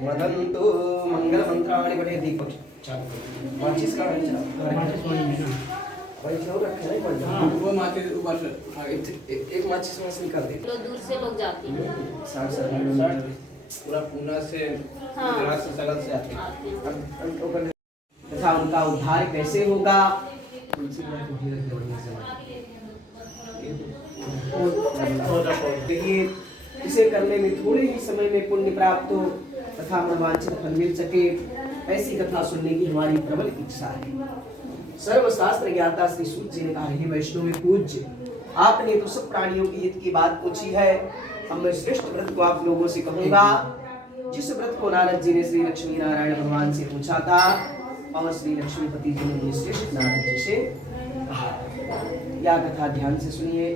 मदन्तु मंगलमंत्राणि पठे दीपक माचिस का भाई जो रखे नहीं पड़ जाए वो माचिस ऊपर से एक माचिस में से निकाल दे लोग दूर से लोग जाते हैं 60 पूरा पूना से गुजरात से सगल से आते हैं तथा उनका उद्धार कैसे होगा इसे करने में थोड़े ही समय में पुण्य प्राप्त हो तथा मनवांछित फल मिल सके ऐसी कथा सुनने की हमारी प्रबल इच्छा है। सर्वशास्त्र ज्ञाता श्री सूत जी ने कहा, हे वैष्णव में पूज्य, आपने तो सब प्राणियों के हित की बात पूछी है। अब मैं श्रेष्ठ व्रत को आप लोगों से कहूंगा, जिस व्रत को नारद जी ने श्री लक्ष्मी नारायण भगवान से पूछा था और श्री लक्ष्मीपति जी ने श्रेष्ठ नारद जी से कहा। यह कथा ध्यान से सुनिए।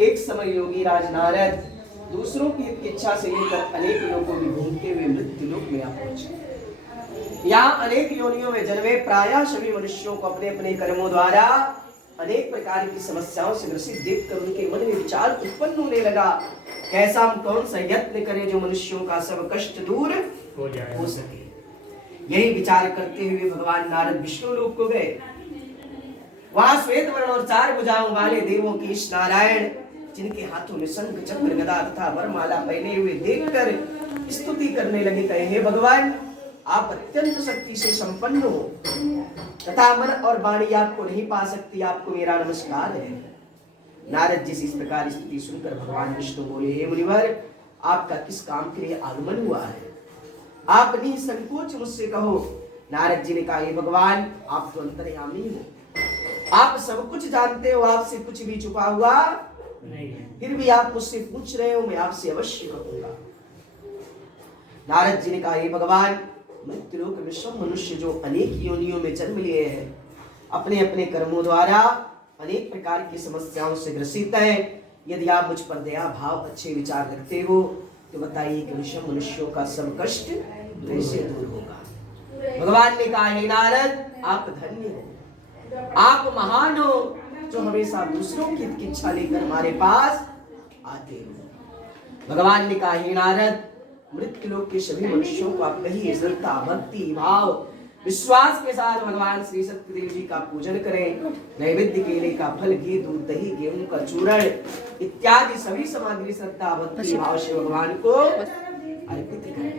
एक समय योगी राज नारद दूसरों की इच्छा से लेकर अनेक लोगों में घूमते हुए मृत्यु लोक में आ पहुंचे। यहाँ अनेक योनियों में जन्मे प्रायः सभी मनुष्यों को अपने अपने कर्मों द्वारा अनेक प्रकार की समस्याओं से ग्रसित देखकर उनके मन में विचार उत्पन्न होने लगा, कैसा हम कौन सा यत्न करें जो मनुष्यों का सब कष्ट दूर हो सके। यही विचार करते हुए भगवान नारद विष्णु लोक को गए। वहां श्वेत वर्ण और 4 भुजाओं वाले देवों की ईश नारायण, जिनके हाथों में शंख चक्र गदा तथा वरमाला पहने हुए देखकर स्तुति करने लगे, कहे, हे भगवान, आप अत्यंत शक्ति से संपन्न हो तथा मन और वाणी आपको नहीं पा सकती, आपको मेरा नमस्कार है। नारद जी से इस प्रकार स्तुति सुनकर भगवान विष्णु बोले, हे मुनिवर, आपका किस काम के लिए आगमन हुआ है, आप निसंकोच मुझसे कहो। नारद जी ने कहा, हे भगवान, आप तो अंतर्यामी हो, आप सब कुछ जानते हो, आपसे कुछ भी छुपा हुआ नहीं है, फिर भी आप मुझसे पूछ रहे हो, मैं आपसे अवश्य कहूंगा। नारद जी ने कहा, हे भगवान, मृत्युलोक में सब मनुष्य जो अनेक योनियों में जन्म लिए हैं, अपने अपने कर्मों द्वारा अनेक प्रकार की समस्याओं से ग्रसित हैं। यदि आप मुझ पर दया भाव अच्छे विचार रखते हो तो बताइए कि सब मनुष्यों का सब कष्ट कैसे दूर होगा। भगवान ने कहा, हे नारद, आप धन्य हो, आप महान हो, जो हमेशा दूसरों की इच्छा लेकर हमारे पास आते हो। भगवान ने कहा, हे नारद, मृत्यु लोक के सभी मनुष्यों को आप कहिए श्रद्धा भक्ति भाव विश्वास के साथ भगवान श्री सत्यदेव जी का पूजन करें। नैवेद्य केले का फल, घी, दूध, दही, गेहूं का चूर्ण इत्यादि सभी सामग्री श्रद्धा भक्ति भाव से भगवान को अर्पित करें।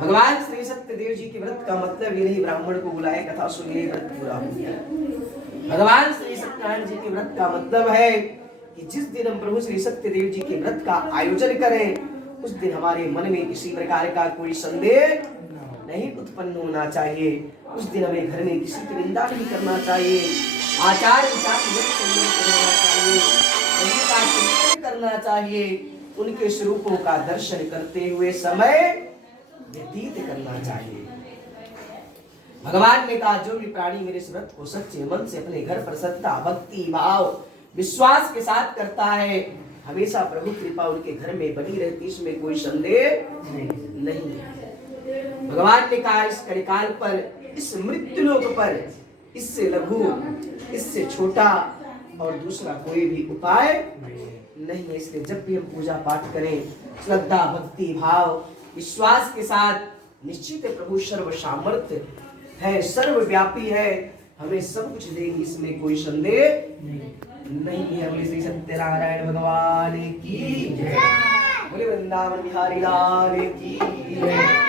भगवान श्री सत्यदेव जी के व्रत का मतलब ये नहीं ब्राह्मण को बुलाए कथा सुनिए व्रत पूरा हो गया। भगवान श्री सत्यनारायण जी के व्रत का मतलब है कि जिस दिन हम प्रभु श्री सत्यदेव जी के व्रत का आयोजन करें, उस दिन हमारे मन में किसी प्रकार का कोई संदेह नहीं उत्पन्न होना चाहिए। उस दिन हमें घर में किसी की निंदा नहीं करना चाहिए, आचार विचार करना चाहिए, उनके स्वरूपों का दर्शन करते हुए समय व्यतीत करना चाहिए। भगवान ने कहा, जो भी प्राणी मेरे इस व्रत को सच्चे मन से अपने घर पर श्रद्धा भक्ति भाव विश्वास के साथ करता है, हमेशा प्रभु कृपा उनके घर में बनी रहती, इसमें कोई संदेह नहीं है। भगवान ने कहा, इस कलिकाल पर, इस मृत्युलोक पर इससे लघु, इससे छोटा और दूसरा कोई भी उपाय नहीं है। इसलिए जब भी हम पूजा पाठ करें श्रद्धा भक्ति भाव विश्वास के साथ, निश्चित है प्रभु सर्व सामर्थ्य है, सर्वव्यापी है, हमें सब कुछ देगी, इसमें कोई संदेह नहीं है। बोले श्री सत्यनारायण भगवान की जय, बोले वृंदावन बिहारी लाल की जय।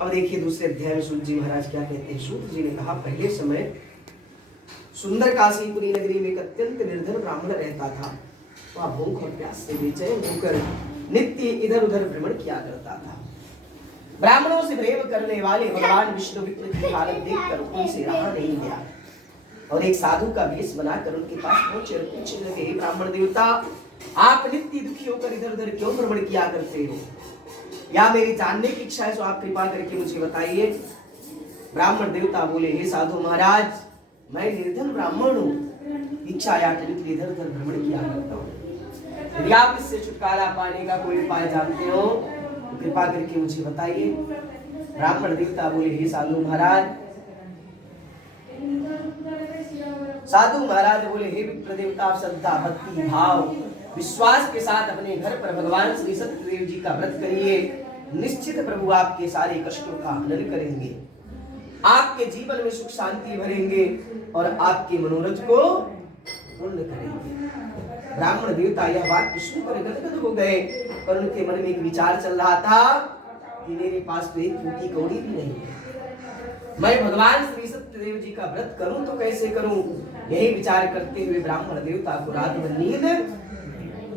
अब देखिए दूसरे अध्याय में सूत जी महाराज क्या कहते हैं। सूत जी ने कहा, पहले समय सुंदर काशीपुरी नगरी में एक अत्यंत निर्धन ब्राह्मण रहता था। वह भूख और प्यास से बेचैन होकर नित्य इधर उधर भ्रमण किया करता था। ब्राह्मणों से प्रेम करने वाले भगवान विष्णु विप्र की हालत देखकर उनसे रहा नहीं गया और एक साधु का वेश बनाकर उनके पास पहुंचे और पूछने लगे, हे ब्राह्मण देवता, आप नित्य दुखी होकर इधर उधर क्यों भ्रमण किया करते हो? या मेरी जानने की इच्छा है, तो आप कृपा करके मुझे बताइए। ब्राह्मण देवता बोले, हे साधु महाराज, मैं निर्धन ब्राह्मण हूँ, भिक्षा याचने के लिए इधर उधर भ्रमण किया करता हूँ। यदि आप इससे छुटकारा पाने का कोई उपाय जानते हो तो कृपा करके मुझे बताइए। ब्राह्मण देवता बोले, हे साधु महाराज, साधु महाराज बोले, हे विप्र देवता, श्रद्धा भक्ति भाव विश्वास के साथ अपने घर पर भगवान श्री सत्यदेव जी का व्रत करिए। निश्चित प्रभु आपके सारे कष्टों का हनन करेंगे, आपके जीवन में सुख शांति भरेंगे और आपके मनोरथ को पूर्ण करेंगे। ब्राह्मण देवता यह बात सुनकर गदगद हो गए, पर उनके मन में एक विचार चल रहा था कि मेरे पास तो एक रोटी कौड़ी भी नहीं है, मैं भगवान श्री सत्यदेव जी का व्रत करूं तो कैसे करूं। यही विचार करते हुए ब्राह्मण देवता को रात में नींद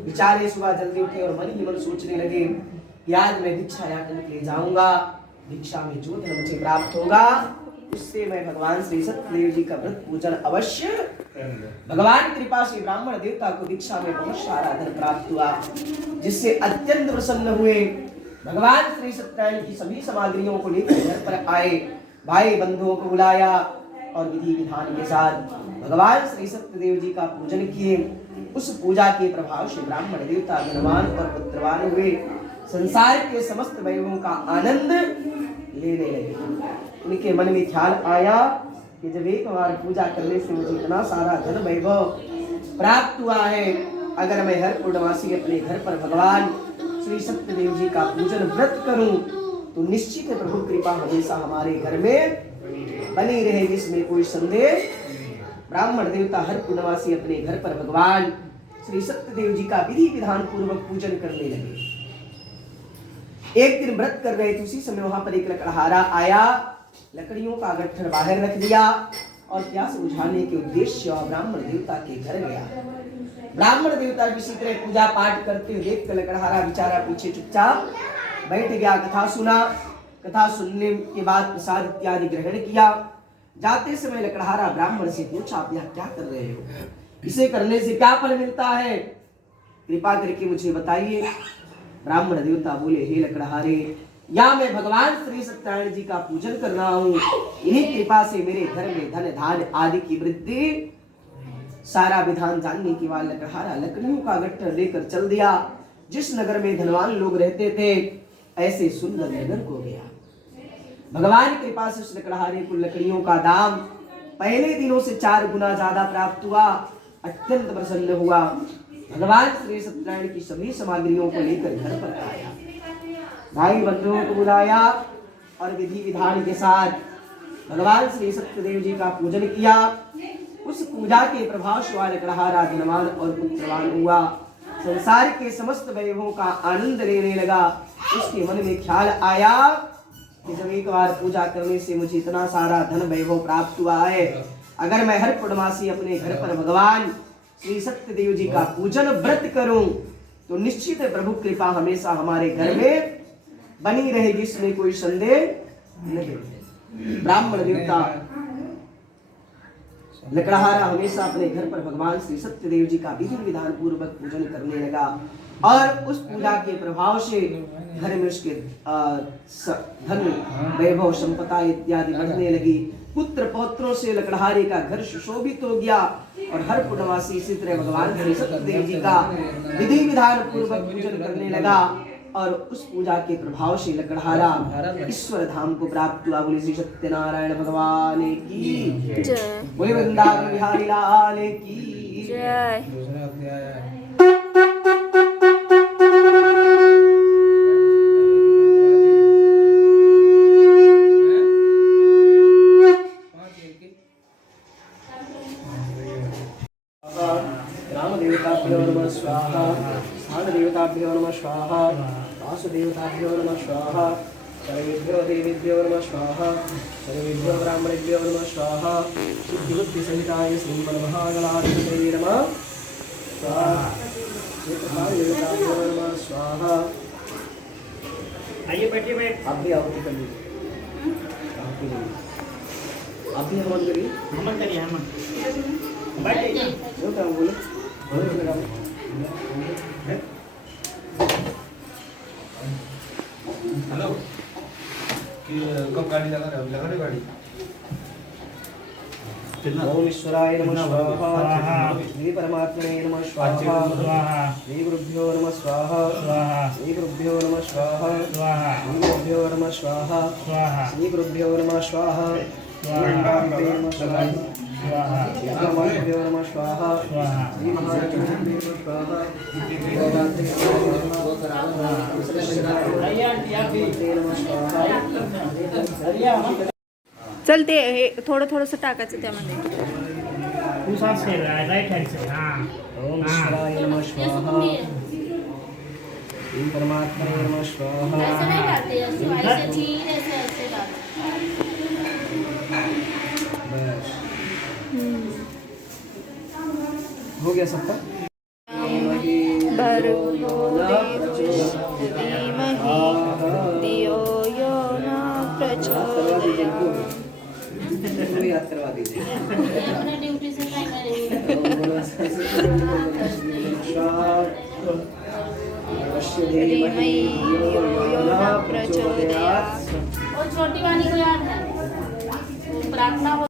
विचारे, सुबह जल्दी उठे और मन ही मन सोचने लगे कि आज मैं भिक्षा याचन के लिए जाऊंगा, भिक्षा में जो धन मुझे प्राप्त होगा उससे मैं भगवान श्री सत्यदेव जी का व्रत पूजन अवश्य। भगवान कृपा से ब्राह्मण देवता को भिक्षा में बहुत सारा धन प्राप्त हुआ, जिससे अत्यंत प्रसन्न हुए। भगवान श्री सत्यनारायण की सभी सामग्रियों को लेकर घर पर आए, भाई बंधुओं को बुलाया और विधि विधान के साथ भगवान श्री सत्यदेव जी का पूजन किए। उस पूजा के प्रभाव से ब्राह्मण देवता धनवान और पुत्रवान हुए, संसार के समस्त वैभवों का आनंद लेने लगे। उनके मन में ख्याल आया कि जब एक बार पूजा करने से मुझे इतना सारा धन वैभव प्राप्त हुआ है, अगर मैं हर पूर्णमासी अपने घर पर भगवान श्री सत्यदेव जी का पूजन व्रत करूं तो निश्चित है प्रभु कृपा हमेशा हमारे घर में बनी रहेगी, इसमें कोई संदेह। ब्राह्मण देवता हर पूर्णमासी अपने घर पर भगवान श्री सत्यदेव जी का विधि विधान पूर्वक पूजन करने लगे। एक दिन व्रत कर रहे थे, उसी समय वहां पर एक लकड़हारा आया, लकड़ियों का गट्ठर बाहर रख दिया और प्यास बुझाने के उद्देश्य ब्राह्मण देवता के घर गया। ब्राह्मण देवता किसी तरह पूजा पाठ करते हुए देख कर लकड़हारा बेचारा पीछे चुपचाप बैठ गया। कथा सुना, कथा सुनने के बाद प्रसाद इत्यादि ग्रहण किया। जाते समय लकड़हारा ब्राह्मण से पूछा, आप यहाँ क्या कर रहे हो, इसे करने से क्या फल मिलता है, कृपा करके मुझे बताइए। ब्राह्मण देवता बोले, हे लकड़हारे, या मैं भगवान श्री सत्यनारायण जी का पूजन कर रहा हूँ, इन्हीं कृपा से मेरे घर में धन धान्य आदि की वृद्धि। सारा विधान जानने के बाद लकड़हारा लकड़ियों का गट्ठर लेकर चल दिया। जिस नगर में धनवान लोग रहते थे, ऐसे सुंदर नगर को गया। भगवान की कृपा से उस लकड़हारे को लकड़ियों का दाम पहले दिनों से 4 गुना ज्यादा प्राप्त हुआ। अत्यंत प्रसन्न हुआ। भगवान श्री सत्यनारायण की सभी सामग्रियों को लेकर घर पर आया, भाई बंधुओं को बुलाया और विधि विधान के साथ भगवान श्री सत्यदेव जी का पूजन किया। उस पूजा के प्रभाव से लकड़हारा धनवान और पुत्रवान हुआ, संसार के समस्त वैभवों का आनंद लेने लगा। उसके मन में ख्याल आया कि जब एक बार पूजा करने से मुझे इतना सारा धन वैभव प्राप्त हुआ है, अगर मैं हर पूर्णमासी अपने घर पर भगवान श्री सत्यदेव जी का पूजन व्रत करूं तो निश्चित है प्रभु कृपा हमेशा हमारे घर में बनी रहेगी, इसमें कोई संदेह नहीं। ब्राह्मण देवता लकड़हारा हमेशा अपने घर पर भगवान श्री सत्यदेव जी का विधि विधान पूर्वक पूजन करने लगा और उस पूजा के प्रभाव से घर में उसके धन वैभव संपदा इत्यादि बढ़ने लगी। पुत्र पौत्रों से लकड़हारे का घर सुशोभित हो गया और हर पूर्णमासी इसी तरह भगवान श्री सत्यदेव जी का विधि विधान पूर्वक पूजन करने लगा और उस पूजा के प्रभाव से लकड़हारा ईश्वर धाम को प्राप्त हुआ। बोले श्री सत्यनारायण भगवान की जय, बोले वृंदावन बिहारी लाल की जय। रामदेवताभ्यो नमः स्वाहा, स्थानदेवताभ्यो नमः स्वाहा, वासुदेवताभ्यो नमः स्वाहा, सर्वेभ्यो देवेभ्यो नमः स्वाहा, सर्वेभ्यो ब्राह्मणेभ्यो नमः स्वाहा, सिद्धिबुद्धिसहिताय श्रीमन्महागणाधिपतये नमः स्वाहा, देवताभ्यो नमः स्वाहा। आइए बैठिए भाई, आप भी आहुति कर लीजिए, आप भी हवन करिए, हवन करिए, हवन बैठिए, जो क्या बोले हेलो कब गाड़ी लगा रहे गाड़ी ओम ईश्वराय नमः स्वाहा श्री परमात्मने नमः स्वाहा श्री गुरुभ्यो नमः स्वाहा श्री गुरुभ्यो नमः स्वाहा श्री गुरुभ्यो नमः स्वाहा श्री गुरुभ्यो नमः स्वाहा श्री महादेव नमः स्वाहा श्री महादेव नमः स्वाहा चल ते हे थोडं थोडंसं टाकायचं त्यामध्ये तू सांग राईट हँड से हां ओम ईश्वराय नमः स्वाहा श्री परमात्मने नमः स्वाहा ऐसे नहीं करते ऐसे धीरे से ऐसे डालो बस हो गया सबका भर्गो देवस्य धीमहि धियो यो न प्रचोदयात् वो याद करवा दीजिए अपने ड्यूटी से टाइम धीमहि धियो यो न प्रचोदयात् वो छोटी वाली को याद है वो प्रार्थना हो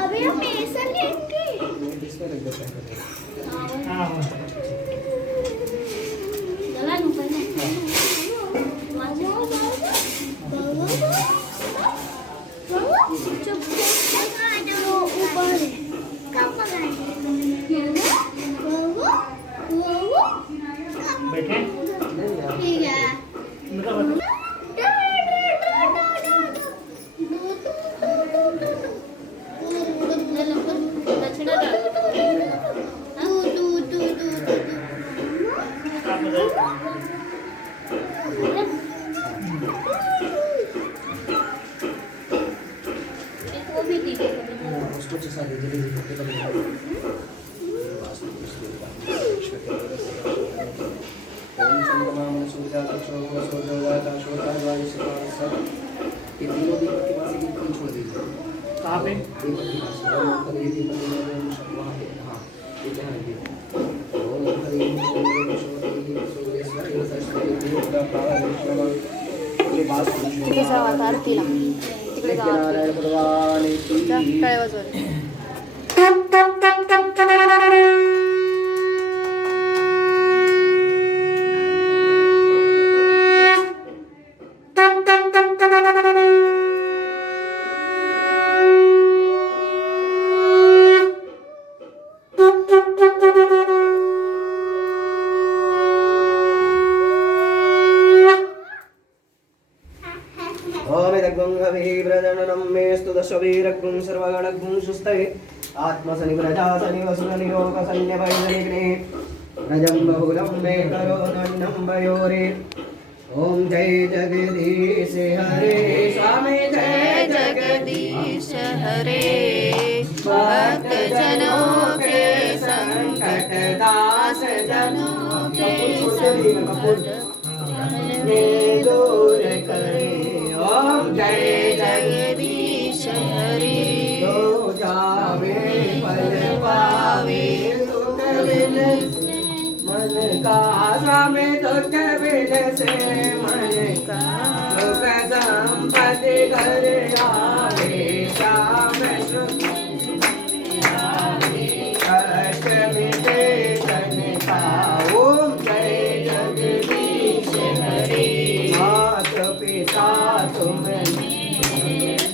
अभी हम ऐसा लेंगे हां जला नु पहले चुप वो ऊपर है कब बैठे ठीक है दक्षिणा वो भी दी उसको चसा दीजिए ओम संगमाम सूर्यात शोभो सूर्योदयात शोधावायु सब ये तीनों दीपक के पास एक दीप छोड़ दीजिए कहां पे दीपक के पास ओम हरि दीपक में वहां पे हां ये क्या है ओम हरि ओम सूर्य सरस्वती दीप का पावन ये बात तिकडे जाऊ आता आरतीला तिकडे जाऊ नारायण भगवान की जा टाळ्या वाजवा व्रजननं मेस्तु दशवीरगुं सर्वगणगुं सुस्तये आत्मसनिव्रजासनिवसुरनिरोगसन्न्यवैदनिग्ने रजं बहुलं मे करोदन्नं वयोरे ओम जय जगदीश हरे स्वामी जय जगदीश हरे भक्त जनों के संकट दास जनों के संकट दूर करे ओम जय जगदीश हरे तो जावे फल पावे दुख बिन मन का स्वामी दुख बिन से मन का दुख संपत्ति घर आवे श्याम सुख कष्ट मिटे तन का ओम जय जगदीश हरे मात पिता तुम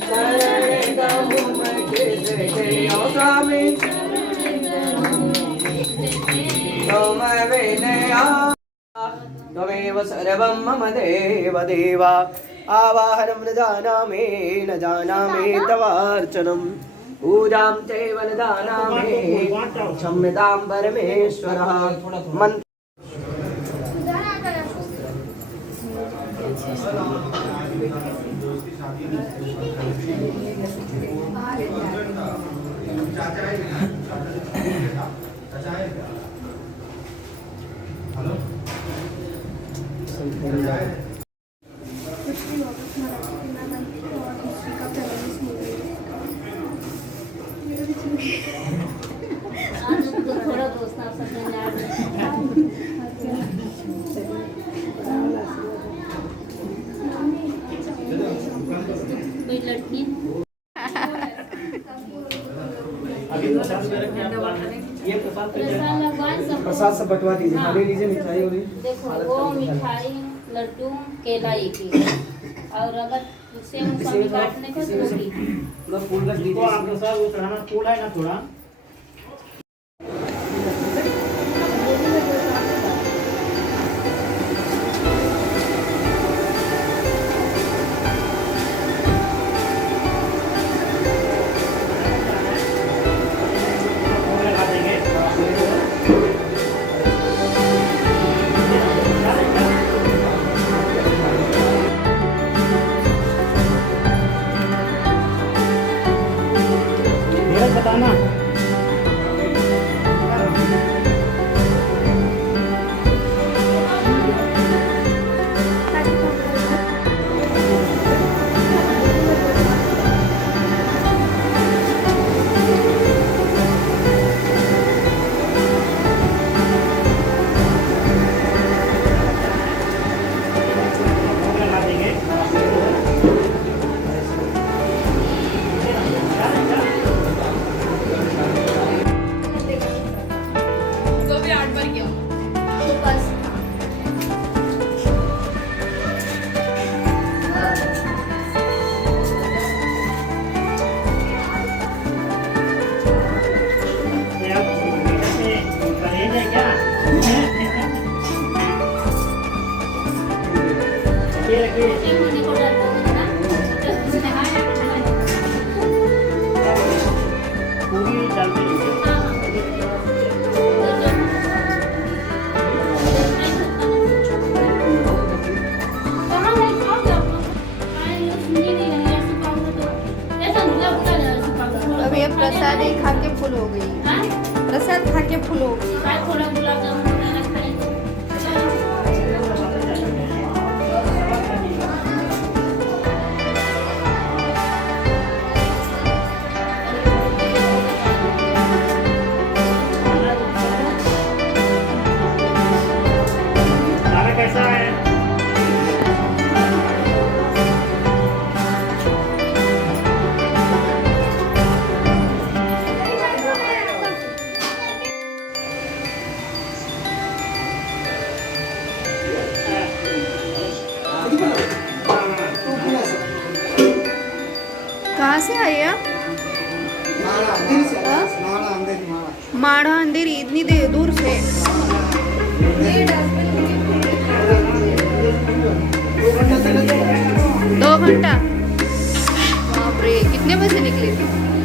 शरण गहुम किसके स्वामी तुम विनया त्वमेव सर्वं मम देव देवा आवाहनं न जानामि तवार्चनं पूजां चैव न जानामि क्षम्यतां परमेश्वरः मन्त्र थोड़ा दोस्त कोई लड़की ये प्रसाद प्रसाद भगवान सब प्रसाद सब बंटवा दीजिए हाँ ले लीजिए मिठाई हो रही देखो वो मिठाई लड्डू केला एक ही और अगर सेव स्वामी काटने का तो भी पूरा फूल रख तो दीजिए आपके साथ वो चढ़ाना फूल है ना थोड़ा बताना सेव होने को डर होगा ना पूरी डालते अभी अब प्रसाद ही खा के फुल हो गई प्रसाद खा के फुल हो गई थोड़ा गुलाब जामुन वगैरह खाएंगे खाना कैसा है कहाँ से आई आप माड़ा अंधेरी इतनी देर दूर से 2 घंटा बाप रे कितने बजे निकले थे